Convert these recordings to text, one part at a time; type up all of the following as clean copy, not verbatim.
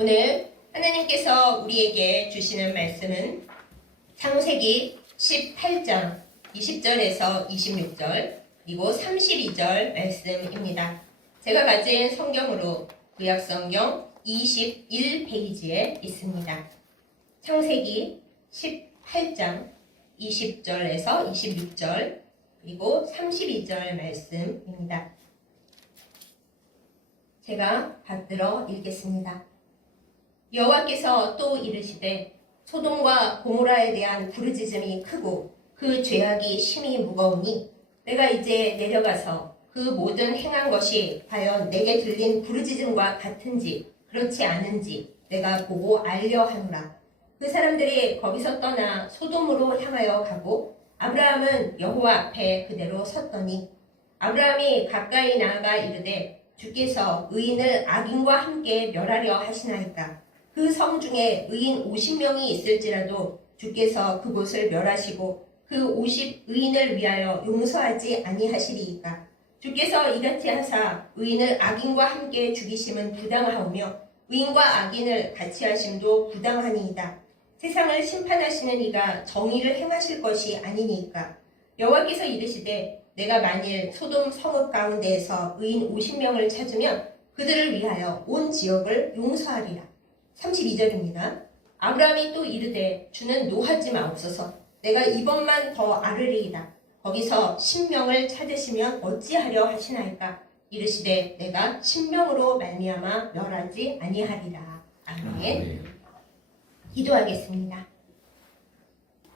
오늘 하나님께서 우리에게 주시는 말씀은 창세기 18장 20절에서 26절 그리고 32절 말씀입니다. 제가 가진 성경으로 구약성경 21페이지에 있습니다. 창세기 18장 20절에서 26절 그리고 32절 말씀입니다. 제가 받들어 읽겠습니다. 여호와께서 또 이르시되 소돔과 고모라에 대한 부르짖음이 크고 그 죄악이 심히 무거우니 내가 이제 내려가서 그 모든 행한 것이 과연 내게 들린 부르짖음과 같은지 그렇지 않은지 내가 보고 알려 하노라. 그 사람들이 거기서 떠나 소돔으로 향하여 가고 아브라함은 여호와 앞에 그대로 섰더니 아브라함이 가까이 나아가 이르되 주께서 의인을 악인과 함께 멸하려 하시나이까. 그 성 중에 의인 50명이 있을지라도 주께서 그곳을 멸하시고 그 50 의인을 위하여 용서하지 아니하시리이까. 주께서 이같이 하사 의인을 악인과 함께 죽이심은 부당하오며 의인과 악인을 같이 하심도 부당하니이다. 세상을 심판하시는 이가 정의를 행하실 것이 아니니까. 여호와께서 이르시되 내가 만일 소돔 성읍 가운데에서 의인 50명을 찾으면 그들을 위하여 온 지역을 용서하리라. 32절입니다. 아브라함이 또 이르되 주는 노하지 마옵소서. 내가 이번만 더 아르리이다. 거기서 10명을 찾으시면 어찌하려 하시나이까. 이르시되 내가 10명으로 말미암아 멸하지 아니하리라. 아멘. 기도하겠습니다.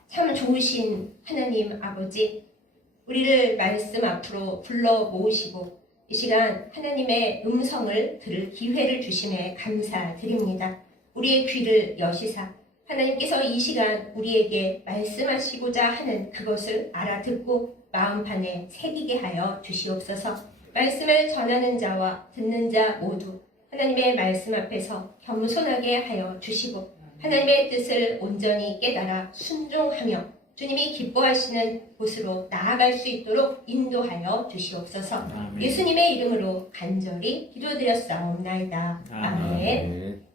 참 좋으신 하나님 아버지, 우리를 말씀 앞으로 불러 모으시고 이 시간 하나님의 음성을 들을 기회를 주심에 감사드립니다. 우리의 귀를 여시사 하나님께서 이 시간 우리에게 말씀하시고자 하는 그것을 알아듣고 마음판에 새기게 하여 주시옵소서. 말씀을 전하는 자와 듣는 자 모두 하나님의 말씀 앞에서 겸손하게 하여 주시고 하나님의 뜻을 온전히 깨달아 순종하며 주님이 기뻐하시는 곳으로 나아갈 수 있도록 인도하여 주시옵소서. 아멘. 예수님의 이름으로 간절히 기도드렸사옵나이다. 아멘.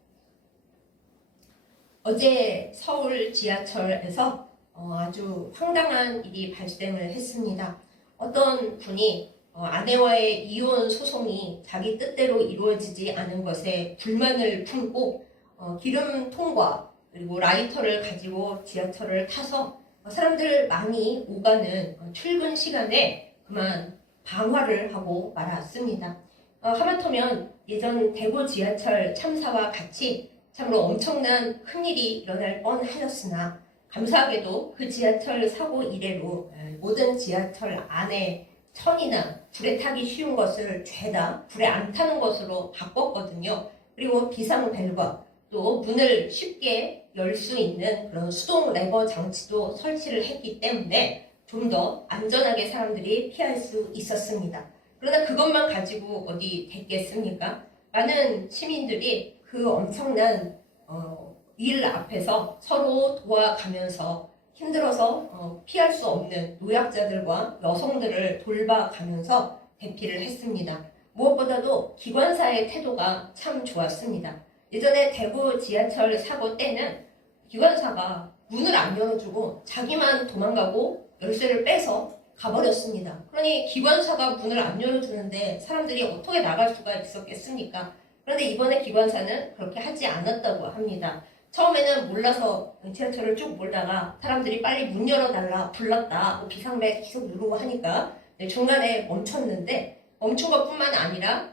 어제 서울 지하철에서 아주 황당한 일이 발생을 했습니다. 어떤 분이 아내와의 이혼 소송이 자기 뜻대로 이루어지지 않은 것에 불만을 품고 기름통과 그리고 라이터를 가지고 지하철을 타서 사람들 많이 오가는 출근 시간에 그만 방화를 하고 말았습니다. 하마터면 예전 대구 지하철 참사와 같이 참으로 엄청난 큰일이 일어날 뻔하였으나 감사하게도 그 지하철 사고 이래로 모든 지하철 안에 천이나 불에 타기 쉬운 것을 죄다 불에 안 타는 것으로 바꿨거든요. 그리고 비상벨과 또 문을 쉽게 열 수 있는 그런 수동 레버 장치도 설치를 했기 때문에 좀 더 안전하게 사람들이 피할 수 있었습니다. 그러나 그것만 가지고 어디 됐겠습니까? 많은 시민들이 그 엄청난 일 앞에서 서로 도와가면서 힘들어서 피할 수 없는 노약자들과 여성들을 돌봐가면서 대피를 했습니다. 무엇보다도 기관사의 태도가 참 좋았습니다. 예전에 대구 지하철 사고 때는 기관사가 문을 안 열어주고 자기만 도망가고 열쇠를 빼서 가버렸습니다. 그러니 기관사가 문을 안 열어주는데 사람들이 어떻게 나갈 수가 있었겠습니까? 그런데 이번에 기관사는 그렇게 하지 않았다고 합니다. 처음에는 몰라서 지하철을 쭉 몰다가 사람들이 빨리 문 열어달라 불렀다 비상벨 계속 누르고 하니까 중간에 멈췄는데 멈춘 것뿐만 아니라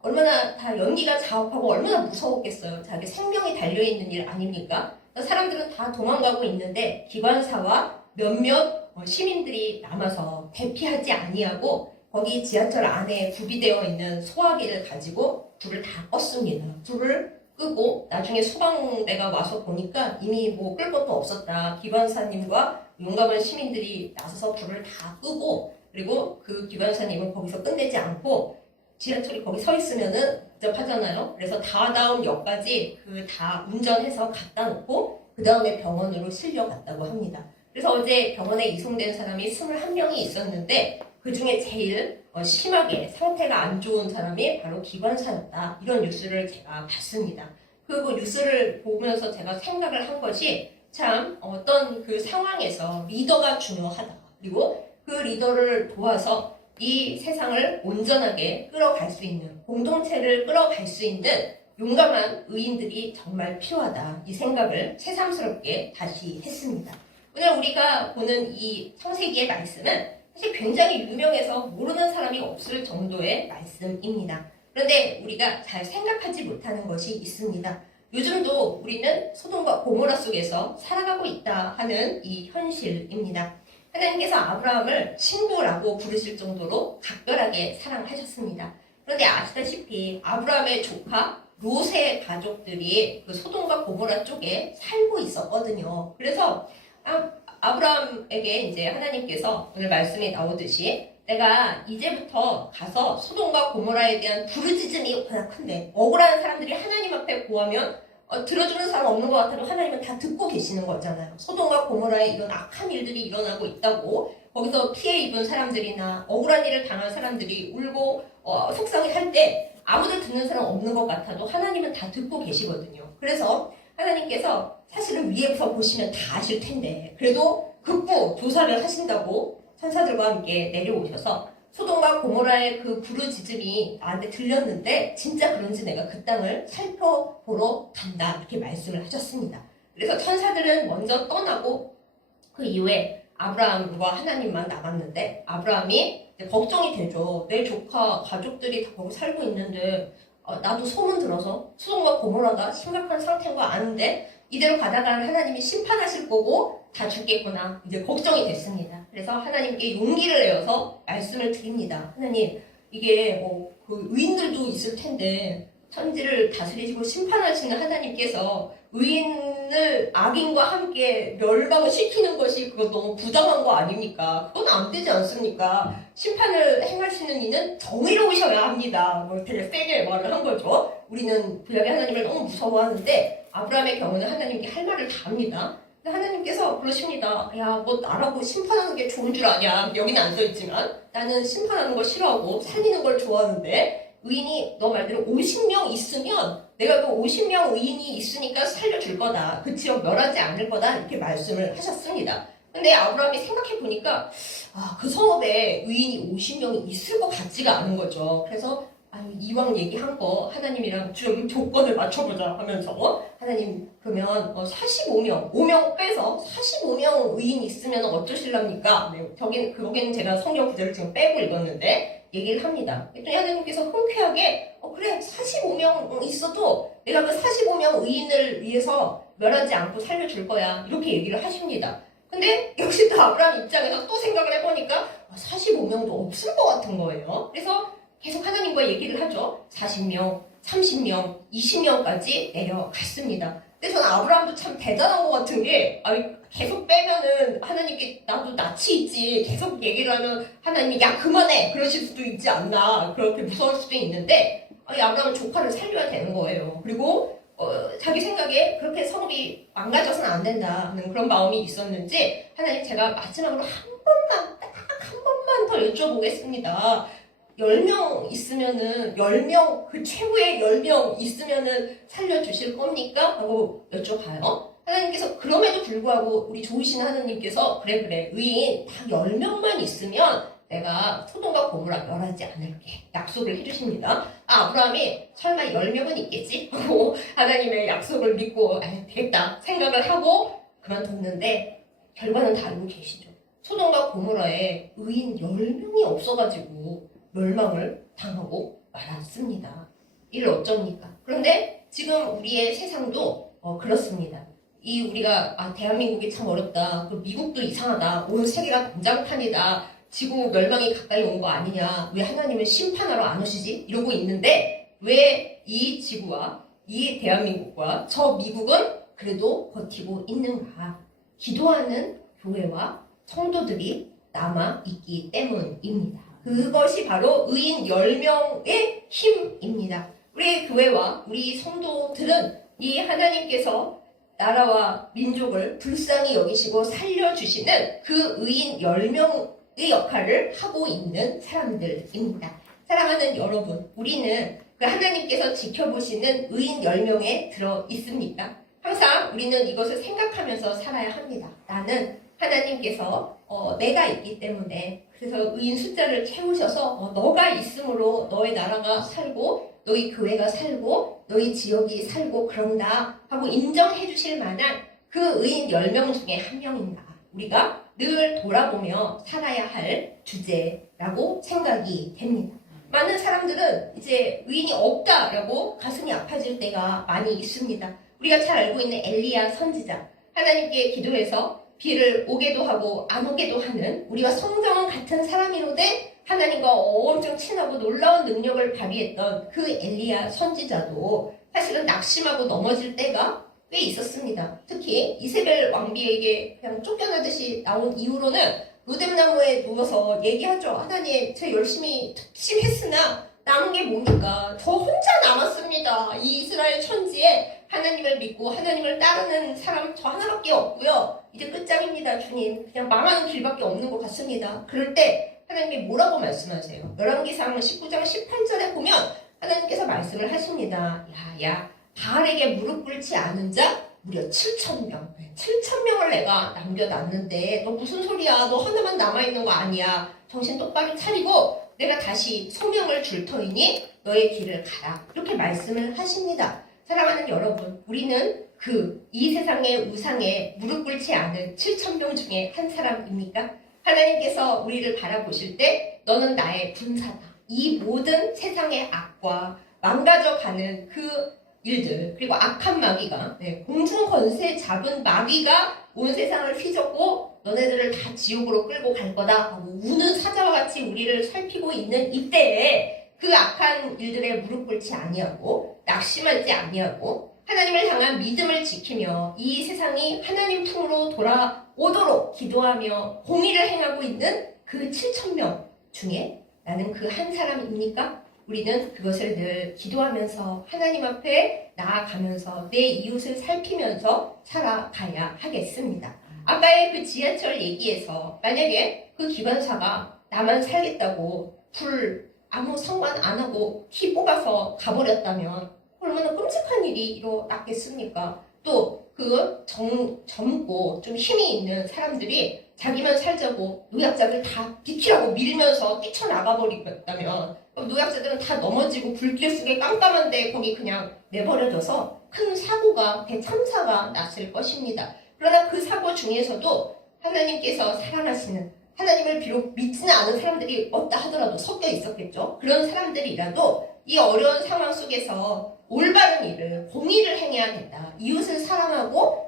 얼마나 다 연기가 자욱하고 얼마나 무서웠겠어요. 자기 생명이 달려있는 일 아닙니까? 사람들은 다 도망가고 있는데 기관사와 몇몇 시민들이 남아서 대피하지 아니하고 거기 지하철 안에 구비되어 있는 소화기를 가지고 불을 다 껐습니다. 불을 끄고 나중에 소방대가 와서 보니까 이미 뭐 끌 것도 없었다. 기관사님과 용감한 시민들이 나서서 불을 다 끄고 그리고 그 기관사님은 거기서 끝내지 않고 지하철이 거기 서 있으면은 복잡하잖아요. 그래서 다다음 역까지 그 다 운전해서 갖다 놓고 그 다음에 병원으로 실려갔다고 합니다. 그래서 어제 병원에 이송된 사람이 21명이 있었는데 그 중에 제일 심하게 상태가 안 좋은 사람이 바로 기관사였다. 이런 뉴스를 제가 봤습니다. 그리고 뉴스를 보면서 제가 생각을 한 것이 참 어떤 그 상황에서 리더가 중요하다. 그리고 그 리더를 도와서 이 세상을 온전하게 끌어갈 수 있는, 공동체를 끌어갈 수 있는 용감한 의인들이 정말 필요하다. 이 생각을 새삼스럽게 다시 했습니다. 오늘 우리가 보는 이 창세기의 말씀은 사실 굉장히 유명해서 모르는 사람이 없을 정도의 말씀입니다. 그런데 우리가 잘 생각하지 못하는 것이 있습니다. 요즘도 우리는 소돔과 고모라 속에서 살아가고 있다 하는 이 현실입니다. 하나님께서 아브라함을 친구라고 부르실 정도로 각별하게 사랑하셨습니다. 그런데 아시다시피 아브라함의 조카 롯의 가족들이 그 소돔과 고모라 쪽에 살고 있었거든요. 그래서 아브라함에게 이제 하나님께서 오늘 말씀이 나오듯이 내가 이제부터 가서 소돔과 고모라에 대한 부르짖음이 워낙 큰데 억울한 사람들이 하나님 앞에 구하면 들어주는 사람 없는 것 같아도 하나님은 다 듣고 계시는 거잖아요. 소돔과 고모라에 이런 악한 일들이 일어나고 있다고 거기서 피해 입은 사람들이나 억울한 일을 당한 사람들이 울고 속상해할 때 아무도 듣는 사람 없는 것 같아도 하나님은 다 듣고 계시거든요. 그래서 하나님께서 사실은 위에서 보시면 다 아실 텐데 그래도 극구 조사를 하신다고 천사들과 함께 내려오셔서 소돔과 고모라의 그 부르짖음이 나한테 들렸는데 진짜 그런지 내가 그 땅을 살펴보러 간다 이렇게 말씀을 하셨습니다. 그래서 천사들은 먼저 떠나고 그 이후에 아브라함과 하나님만 남았는데 아브라함이 걱정이 되죠. 내 조카 가족들이 다 거기 살고 있는데 나도 소문 들어서 소돔과 고모라가 심각한 상태인 거 아는데 이대로 가다가 하나님이 심판하실 거고 다 죽겠구나 이제 걱정이 됐습니다. 그래서 하나님께 용기를 내어서 말씀을 드립니다. 하나님 이게 그 의인들도 있을 텐데 천지를 다스리시고 심판하시는 하나님께서 의인을 악인과 함께 멸망을 시키는 것이 그거 너무 부당한 거 아닙니까? 그건 안 되지 않습니까? 심판을 행하시는 이는 정의로우셔야 합니다. 되게 세게 말을 한 거죠. 우리는 구약의 하나님을 너무 무서워하는데 아브라함의 경우는 하나님께 할 말을 다 합니다. 근데 하나님께서 그러십니다. 야, 뭐 나라고 심판하는 게 좋은 줄 아냐? 여기는 안 써있지만 나는 심판하는 거 싫어하고 살리는 걸 좋아하는데 의인이 너 말대로 50명 있으면 내가 그 50명 의인이 있으니까 살려줄 거다. 그 지역 멸하지 않을 거다. 이렇게 말씀을 하셨습니다. 근데 아브라함이 생각해보니까 그 성읍에 의인이 50명이 있을 것 같지가 않은 거죠. 그래서 이왕 얘기한 거 하나님이랑 좀 조건을 맞춰보자 하면서 하나님 그러면 45명 5명 빼서 45명 의인이 있으면 어쩌실랍니까? 네, 거기는 제가 성경 구절을 지금 빼고 읽었는데 얘기를 합니다. 그랬더니 하나님께서 흔쾌하게 그래 45명 있어도 내가 그 45명 의인을 위해서 멸하지 않고 살려줄 거야 이렇게 얘기를 하십니다. 근데 역시 또 아브라함 입장에서 또 생각을 해보니까 45명도 없을 것 같은 거예요. 그래서 계속 하나님과 얘기를 하죠. 40명, 30명, 20명까지 내려갔습니다. 근데 저는 아브라함도 참 대단한 것 같은 게 계속 빼면은 하나님께 나도 낯이 있지 계속 얘기를 하면 하나님이 야 그만해 그러실 수도 있지 않나 그렇게 무서울 수도 있는데 아브라함은 조카를 살려야 되는 거예요. 그리고 자기 생각에 그렇게 성읍이 망가져서는 안 된다는 그런 마음이 있었는지 하나님 제가 마지막으로 딱 한 번만 더 여쭤보겠습니다. 10명 있으면은 10명 그 최후의 10명 있으면은 살려주실 겁니까? 하고 여쭤봐요. 하나님께서 그럼에도 불구하고 우리 좋으신 하나님께서 그래 의인 딱 10명만 있으면 내가 소돔과 고모라 멸하지 않을게 약속을 해주십니다. 아브라함이 설마 10명은 있겠지? 하고 하나님의 약속을 믿고 되겠다 생각을 하고 그만뒀는데 결과는 다 알고 계시죠. 소돔과 고모라에 의인 10명이 없어가지고 멸망을 당하고 말았습니다. 이를 어쩝니까? 그런데 지금 우리의 세상도 그렇습니다. 우리가 대한민국이 참 어렵다. 미국도 이상하다. 온 세계가 난장판이다. 지구 멸망이 가까이 온 거 아니냐. 왜 하나님은 심판하러 안 오시지? 이러고 있는데 왜 이 지구와 이 대한민국과 저 미국은 그래도 버티고 있는가? 기도하는 교회와 성도들이 남아있기 때문입니다. 그것이 바로 의인 10명의 힘입니다. 우리 교회와 우리 성도들은 이 하나님께서 나라와 민족을 불쌍히 여기시고 살려주시는 그 의인 10명의 역할을 하고 있는 사람들입니다. 사랑하는 여러분, 우리는 그 하나님께서 지켜보시는 의인 10명에 들어 있습니까? 항상 우리는 이것을 생각하면서 살아야 합니다. 나는 하나님께서 내가 있기 때문에 그래서 의인 숫자를 채우셔서 너가 있으므로 너의 나라가 살고 너희 교회가 살고 너희 지역이 살고 그런다 하고 인정해 주실 만한 그 의인 10명 중에 한 명인가 우리가 늘 돌아보며 살아야 할 주제라고 생각이 됩니다. 많은 사람들은 이제 의인이 없다라고 가슴이 아파질 때가 많이 있습니다. 우리가 잘 알고 있는 엘리야 선지자, 하나님께 기도해서 비를 오게도 하고 안 오게도 하는 우리와 성경 같은 사람이로되 하나님과 엄청 친하고 놀라운 능력을 발휘했던 그 엘리야 선지자도 사실은 낙심하고 넘어질 때가 꽤 있었습니다. 특히 이세벨 왕비에게 그냥 쫓겨나듯이 나온 이후로는 로뎀나무에 누워서 얘기하죠. 하나님, 제가 열심히 특심했으나 남은 게 뭡니까? 저 혼자 남았습니다. 이 이스라엘 천지에 하나님을 믿고 하나님을 따르는 사람 저 하나밖에 없고요. 이제 끝장입니다, 주님. 그냥 망하는 길밖에 없는 것 같습니다. 그럴 때 하나님이 뭐라고 말씀하세요? 열왕기상 19장 18절에 보면 하나님께서 말씀을 하십니다. 야, 바알에게 무릎 꿇지 않은 자 무려 7,000명. 7,000명을 내가 남겨놨는데 너 무슨 소리야? 너 하나만 남아있는 거 아니야. 정신 똑바로 차리고 내가 다시 소명을 줄 터이니 너의 길을 가라. 이렇게 말씀을 하십니다. 사랑하는 여러분, 우리는 이 세상의 우상에 무릎 꿇지 않은 7,000명 중에 한 사람입니까? 하나님께서 우리를 바라보실 때 너는 나의 분사다. 이 모든 세상의 악과 망가져가는 그 일들 그리고 악한 마귀가 공중 권세 잡은 마귀가 온 세상을 휘젓고 너네들을 다 지옥으로 끌고 갈 거다 하고 우는 사자와 같이 우리를 살피고 있는 이때에 그 악한 일들에 무릎 꿇지 아니하고 낙심하지 아니하고 하나님을 향한 믿음을 지키며 이 세상이 하나님 품으로 돌아오도록 기도하며 공의를 행하고 있는 그 7,000명 중에 나는 그 한 사람입니까? 우리는 그것을 늘 기도하면서 하나님 앞에 나아가면서 내 이웃을 살피면서 살아가야 하겠습니다. 아까의 그 지하철 얘기에서 만약에 그 기관사가 나만 살겠다고 아무 상관 안 하고 키 뽑아서 가버렸다면 얼마나 끔찍한 일이 일어났겠습니까? 또 그 젊고 좀 힘이 있는 사람들이 자기만 살자고 노약자들 다 비키라고 밀면서 뛰쳐나가버리겠다면 노약자들은 다 넘어지고 불길 속에 깜깜한데 거기 그냥 내버려져서 큰 사고가 대참사가 났을 것입니다. 그러나 그 사고 중에서도 하나님께서 사랑하시는 하나님을 비록 믿지는 않은 사람들이 없다 하더라도 섞여 있었겠죠. 그런 사람들이라도 이 어려운 상황 속에서 올바른 일을 공의를 행해야겠다. 이웃을 사랑하고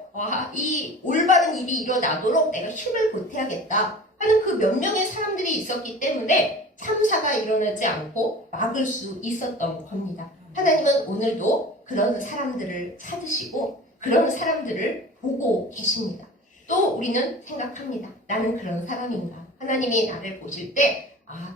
이 올바른 일이 일어나도록 내가 힘을 보태야겠다 하는 그 몇 명의 사람들이 있었기 때문에 참사가 일어나지 않고 막을 수 있었던 겁니다. 하나님은 오늘도 그런 사람들을 찾으시고 그런 사람들을 보고 계십니다. 또 우리는 생각합니다. 나는 그런 사람인가? 하나님이 나를 보실 때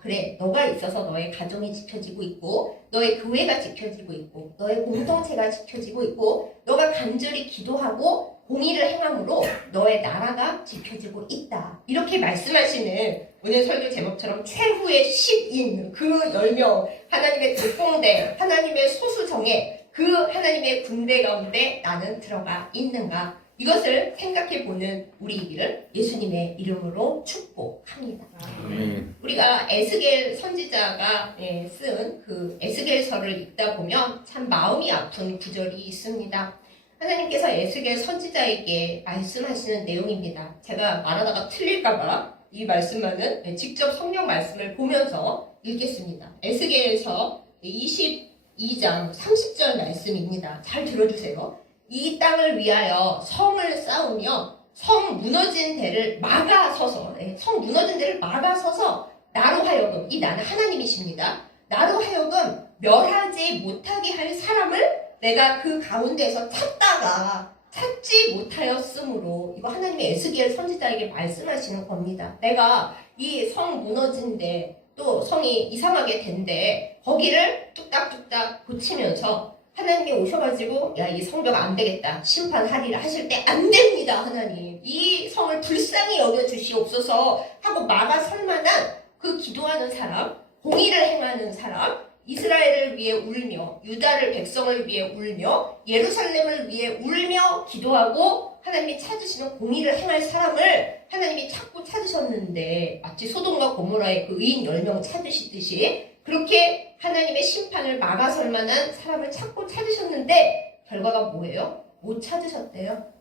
그래, 너가 있어서 너의 가정이 지켜지고 있고 너의 교회가 지켜지고 있고 너의 공동체가 지켜지고 있고 너가 간절히 기도하고 공의를 행함으로 너의 나라가 지켜지고 있다. 이렇게 말씀하시는 오늘 설교 제목처럼 최후의 10인 그 10명 하나님의 특공대 하나님의 소수정예 그 하나님의 군대 가운데 나는 들어가 있는가? 이것을 생각해보는 우리이기를 예수님의 이름으로 축복합니다. 우리가 에스겔 선지자가 쓴 그 에스겔서를 읽다 보면 참 마음이 아픈 구절이 있습니다. 하나님께서 에스겔 선지자에게 말씀하시는 내용입니다. 제가 말하다가 틀릴까봐 이 말씀만은 직접 성경 말씀을 보면서 읽겠습니다. 에스겔서 22장 30절 말씀입니다. 잘 들어주세요. 이 땅을 위하여 성을 쌓으며 성 무너진 데를 막아서서 나로 하여금 이 나는 하나님이십니다. 나로 하여금 멸하지 못하게 할 사람을 내가 그 가운데에서 찾다가 찾지 못하였으므로 이거 하나님의 에스겔 선지자에게 말씀하시는 겁니다. 내가 이 성 무너진 데 또 성이 이상하게 된데 거기를 뚝딱뚝딱 고치면서 하나님이 오셔가지고 야, 이 성벽 안 되겠다 심판하리라 하실 때 안 됩니다. 하나님 이 성을 불쌍히 여겨주시옵소서 하고 막아설 만한 그 기도하는 사람 공의를 행하는 사람 이스라엘을 위해 울며 유다를 백성을 위해 울며 예루살렘을 위해 울며 기도하고 하나님이 찾으시는 공의를 행할 사람을 하나님이 찾고 찾으셨는데 마치 소돔과 고모라의 그 의인 10명 찾으시듯이 그렇게 하나님의 심판을 막아설 만한 사람을 찾고 찾으셨는데 결과가 뭐예요? 못 찾으셨대요.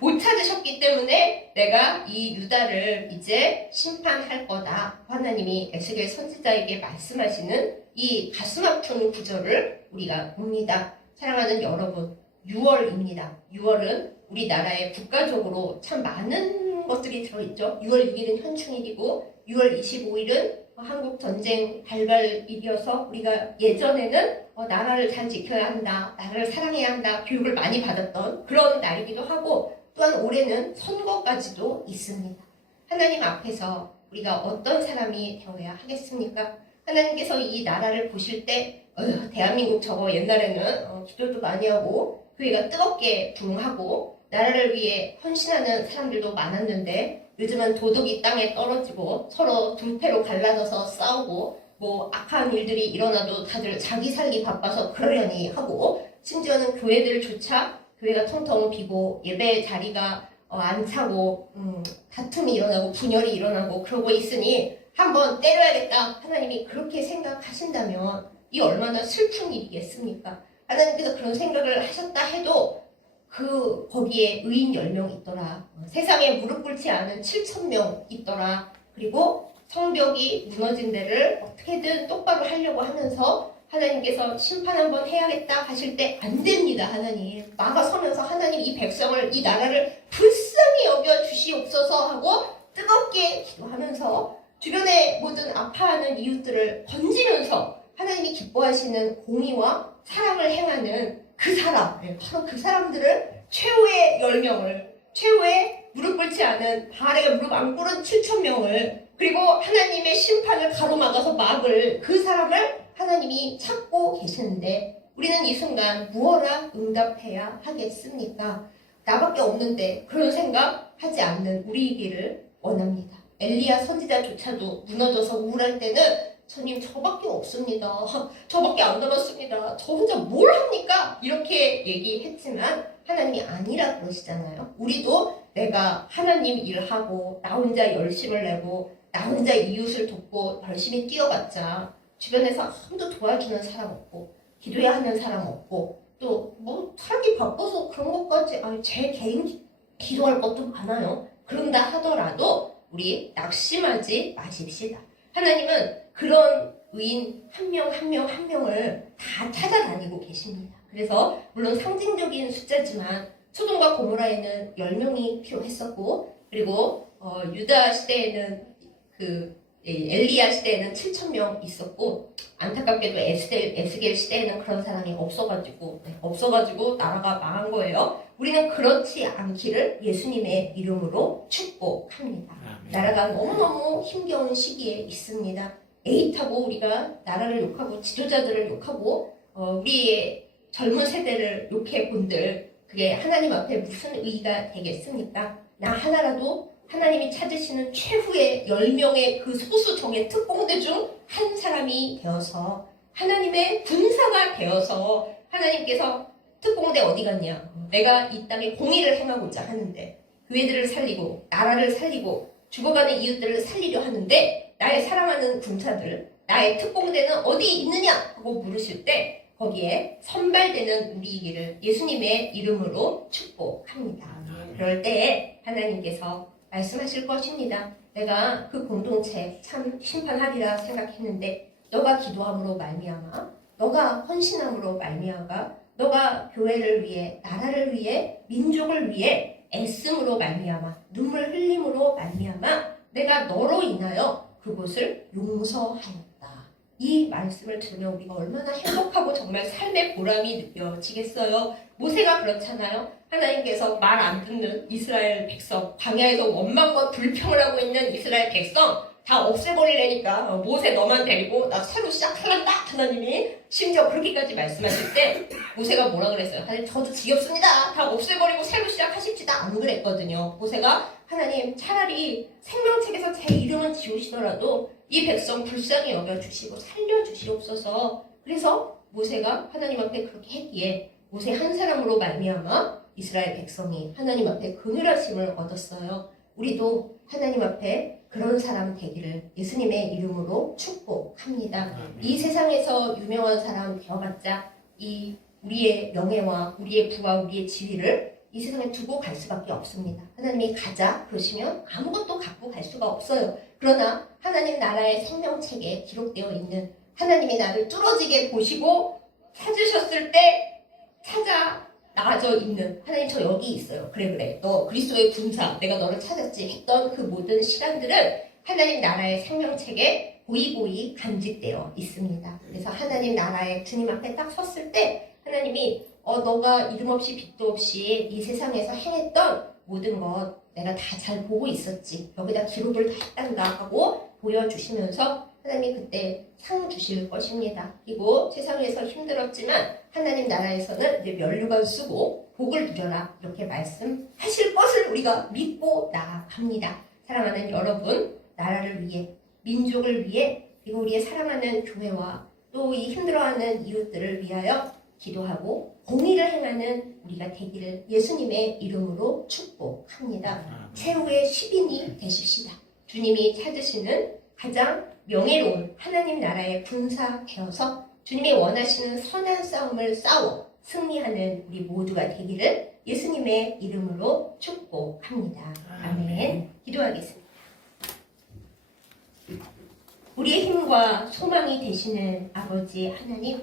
못 찾으셨기 때문에 내가 이 유다를 이제 심판할 거다. 하나님이 에스겔 선지자에게 말씀하시는 이 가슴 아픈 구절을 우리가 봅니다. 사랑하는 여러분, 6월입니다. 6월은 우리나라에 국가적으로 참 많은 것들이 들어있죠. 6월 6일은 현충일이고 6월 25일은 한국 전쟁 발발일이어서 우리가 예전에는 나라를 잘 지켜야 한다, 나라를 사랑해야 한다 교육을 많이 받았던 그런 날이기도 하고 또한 올해는 선거까지도 있습니다. 하나님 앞에서 우리가 어떤 사람이 되어야 하겠습니까? 하나님께서 이 나라를 보실 때 대한민국 저거 옛날에는 기도도 많이 하고 교회가 뜨겁게 부흥하고 나라를 위해 헌신하는 사람들도 많았는데 요즘은 도덕이 땅에 떨어지고 서로 두 패로 갈라져서 싸우고 뭐 악한 일들이 일어나도 다들 자기 살기 바빠서 그러려니 하고 심지어는 교회들조차 교회가 텅텅 비고 예배 자리가 안 차고 다툼이 일어나고 분열이 일어나고 그러고 있으니 한번 때려야겠다. 하나님이 그렇게 생각하신다면 이 얼마나 슬픈 일이겠습니까? 하나님께서 그런 생각을 하셨다 해도 거기에 의인 10명 있더라. 세상에 무릎 꿇지 않은 7,000명 있더라. 그리고 성벽이 무너진 데를 어떻게든 똑바로 하려고 하면서 하나님께서 심판 한번 해야겠다 하실 때 안 됩니다. 하나님 막아서면서 하나님 이 백성을 이 나라를 불쌍히 여겨 주시옵소서 하고 뜨겁게 기도하면서 주변의 모든 아파하는 이웃들을 건지면서 하나님이 기뻐하시는 공의와 사랑을 행하는 그 사람, 바로 그 사람들을 최후의 10명을, 최후의 무릎 꿇지 않은 바알에게 무릎 안 꿇은 7,000명을 그리고 하나님의 심판을 가로막아서 막을 그 사람을 하나님이 찾고 계시는데 우리는 이 순간 무엇라 응답해야 하겠습니까? 나밖에 없는데 그런 생각 하지 않는 우리이기를 원합니다. 엘리야 선지자조차도 무너져서 우울할 때는 주님 저밖에 없습니다. 저밖에 안 남았습니다. 저 혼자 뭘 합니까? 이렇게 얘기했지만 하나님이 아니라 그러시잖아요. 우리도 내가 하나님 일하고 나 혼자 열심을 내고 나 혼자 이웃을 돕고 열심히 뛰어봤자 주변에서 아무도 도와주는 사람 없고 기도해야 하는 사람 없고 또 뭐 살기 바빠서 그런 것까지 제 개인 기도할 것도 많아요. 그런다 하더라도 우리 낙심하지 마십시다. 하나님은 그런 의인 한 명 한 명 한 명을 다 찾아다니고 계십니다. 그래서 물론 상징적인 숫자지만 소돔과 고모라에는 10명이 필요했었고 그리고 유다 시대에는 엘리야 시대에는 7,000명 있었고 안타깝게도 에스겔 시대에는 그런 사람이 없어가지고 나라가 망한 거예요. 우리는 그렇지 않기를 예수님의 이름으로 축복합니다. 나라가 너무너무 힘겨운 시기에 있습니다. 에잇하고 우리가 나라를 욕하고 지도자들을 욕하고 우리의 젊은 세대를 욕해 본들 그게 하나님 앞에 무슨 의의가 되겠습니까? 나 하나라도 하나님이 찾으시는 최후의 10명의 그 소수 정예 특공대 중 한 사람이 되어서 하나님의 군사가 되어서 하나님께서 특공대 어디 갔냐? 내가 이 땅에 공의를 행하고자 하는데 교회들을 살리고 나라를 살리고 죽어가는 이웃들을 살리려 하는데 나의 사랑하는 군사들 나의 특공대는 어디 있느냐? 하고 물으실 때 거기에 선발되는 우리이기를 예수님의 이름으로 축복합니다. 그럴 때에 하나님께서 말씀하실 것입니다. 내가 그 공동체 참 심판하리라 생각했는데 너가 기도함으로 말미암아 너가 헌신함으로 말미암아 너가 교회를 위해 나라를 위해 민족을 위해 애씀으로 말미암아 눈물 흘림으로 말미암아 내가 너로 인하여 그곳을 용서하였다. 이 말씀을 들으면 우리가 얼마나 행복하고 정말 삶의 보람이 느껴지겠어요. 모세가 그렇잖아요. 하나님께서 말 안 듣는 이스라엘 백성, 광야에서 원망과 불평을 하고 있는 이스라엘 백성 다 없애버리려니까 모세 너만 데리고 나 새로 시작하란다. 하나님이 심지어 그렇게까지 말씀하실 때 모세가 뭐라 그랬어요? 하나님 저도 지겹습니다. 다 없애버리고 새로 시작하십시다. 안 그랬거든요. 모세가 하나님 차라리 생명책에서 제 이름은 지우시더라도 이 백성 불쌍히 여겨주시고 살려주시옵소서. 그래서 모세가 하나님 앞에 그렇게 했기에 모세 한 사람으로 말미암아 이스라엘 백성이 하나님 앞에 긍휼하심을 얻었어요. 우리도 하나님 앞에 그런 사람 되기를 예수님의 이름으로 축복합니다. 이 세상에서 유명한 사람 되어봤자 이 우리의 명예와 우리의 부와 우리의 지위를 이 세상에 두고 갈 수밖에 없습니다. 하나님이 가자 그러시면 아무것도 갖고 갈 수가 없어요. 그러나 하나님 나라의 생명책에 기록되어 있는 하나님이 나를 뚫어지게 보시고 찾으셨을 때 찾아 나아져 있는 하나님 저 여기 있어요. 그래 너 그리스도의 군사 내가 너를 찾았지 했던 그 모든 시간들은 하나님 나라의 생명책에 고이고이 간직되어 있습니다. 그래서 하나님 나라의 주님 앞에 딱 섰을 때 하나님이 너가 이름 없이 빛도 없이 이 세상에서 행했던 모든 것 내가 다 잘 보고 있었지. 여기다 기록을 다 했단다 하고 보여주시면서 하나님이 그때 상 주실 것입니다. 그리고 세상에서 힘들었지만 하나님 나라에서는 이제 면류관 쓰고 복을 누려라 이렇게 말씀하실 것을 우리가 믿고 나아갑니다. 사랑하는 여러분, 나라를 위해, 민족을 위해, 그리고 우리의 사랑하는 교회와 또 이 힘들어하는 이웃들을 위하여 기도하고 공의를 행하는 우리가 되기를 예수님의 이름으로 축복합니다. 최후의 10인이 되십시다. 주님이 찾으시는 가장 명예로운 하나님 나라의 군사 되어서 주님이 원하시는 선한 싸움을 싸워 승리하는 우리 모두가 되기를 예수님의 이름으로 축복합니다. 아멘. 기도하겠습니다. 우리의 힘과 소망이 되시는 아버지 하나님,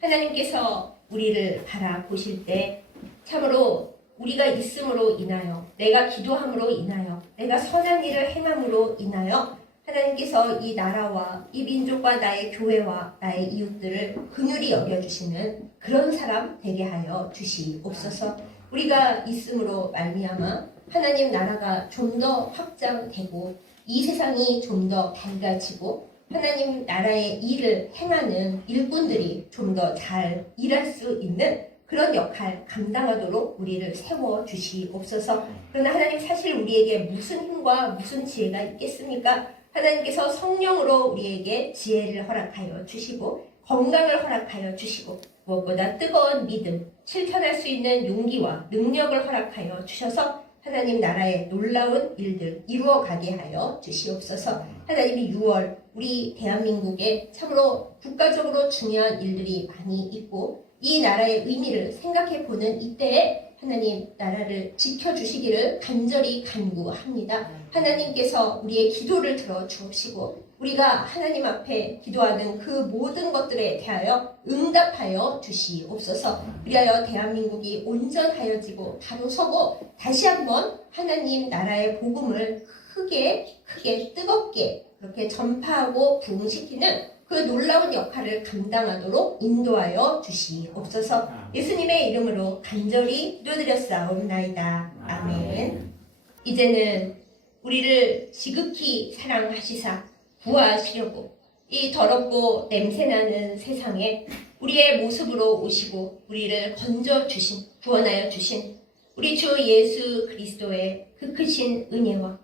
하나님께서 우리를 바라보실 때 참으로 우리가 있음으로 인하여, 내가 기도함으로 인하여, 내가 선한 일을 행함으로 인하여 하나님께서 이 나라와 이 민족과 나의 교회와 나의 이웃들을 긍휼히 여겨주시는 그런 사람 되게 하여 주시옵소서. 우리가 있음으로 말미암아 하나님 나라가 좀 더 확장되고 이 세상이 좀 더 밝아지고 하나님 나라의 일을 행하는 일꾼들이 좀 더 잘 일할 수 있는 그런 역할 감당하도록 우리를 세워주시옵소서. 그러나 하나님 사실 우리에게 무슨 힘과 무슨 지혜가 있겠습니까? 하나님께서 성령으로 우리에게 지혜를 허락하여 주시고 건강을 허락하여 주시고 무엇보다 뜨거운 믿음, 실천할 수 있는 용기와 능력을 허락하여 주셔서 하나님 나라의 놀라운 일들 이루어가게 하여 주시옵소서. 하나님이 6월 우리 대한민국에 참으로 국가적으로 중요한 일들이 많이 있고 이 나라의 의미를 생각해 보는 이때에 하나님 나라를 지켜주시기를 간절히 간구합니다. 하나님께서 우리의 기도를 들어주시고 우리가 하나님 앞에 기도하는 그 모든 것들에 대하여 응답하여 주시옵소서. 그리하여 대한민국이 온전하여지고 바로 서고 다시 한번 하나님 나라의 복음을 크게 뜨겁게 그렇게 전파하고 부흥시키는 그 놀라운 역할을 감당하도록 인도하여 주시옵소서. 예수님의 이름으로 간절히 기도드렸사옵나이다. 아멘. 이제는 우리를 지극히 사랑하시사 구하시려고 이 더럽고 냄새나는 세상에 우리의 모습으로 오시고 우리를 건져주신, 구원하여 주신 우리 주 예수 그리스도의 그 크신 은혜와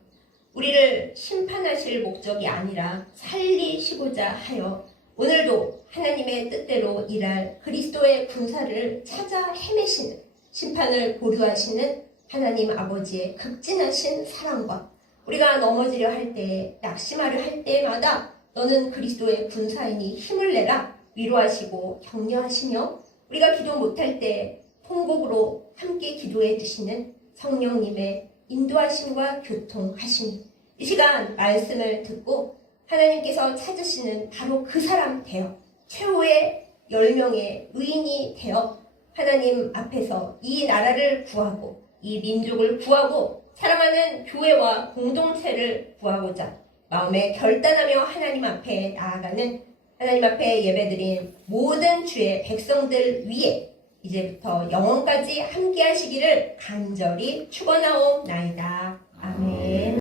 우리를 심판하실 목적이 아니라 살리시고자 하여 오늘도 하나님의 뜻대로 일할 그리스도의 군사를 찾아 헤매시는 심판을 보류하시는 하나님 아버지의 극진하신 사랑과 우리가 넘어지려 할 때, 낙심하려 할 때마다 너는 그리스도의 군사이니 힘을 내라 위로하시고 격려하시며 우리가 기도 못할 때 통곡으로 함께 기도해 주시는 성령님의 인도하심과 교통하심. 이 시간 말씀을 듣고 하나님께서 찾으시는 바로 그 사람 되어 최후의 10명의 의인이 되어 하나님 앞에서 이 나라를 구하고 이 민족을 구하고 사랑하는 교회와 공동체를 구하고자 마음에 결단하며 하나님 앞에 나아가는 하나님 앞에 예배드린 모든 주의 백성들 위에 이제부터 영원까지 함께 하시기를 간절히 축원하옵나이다.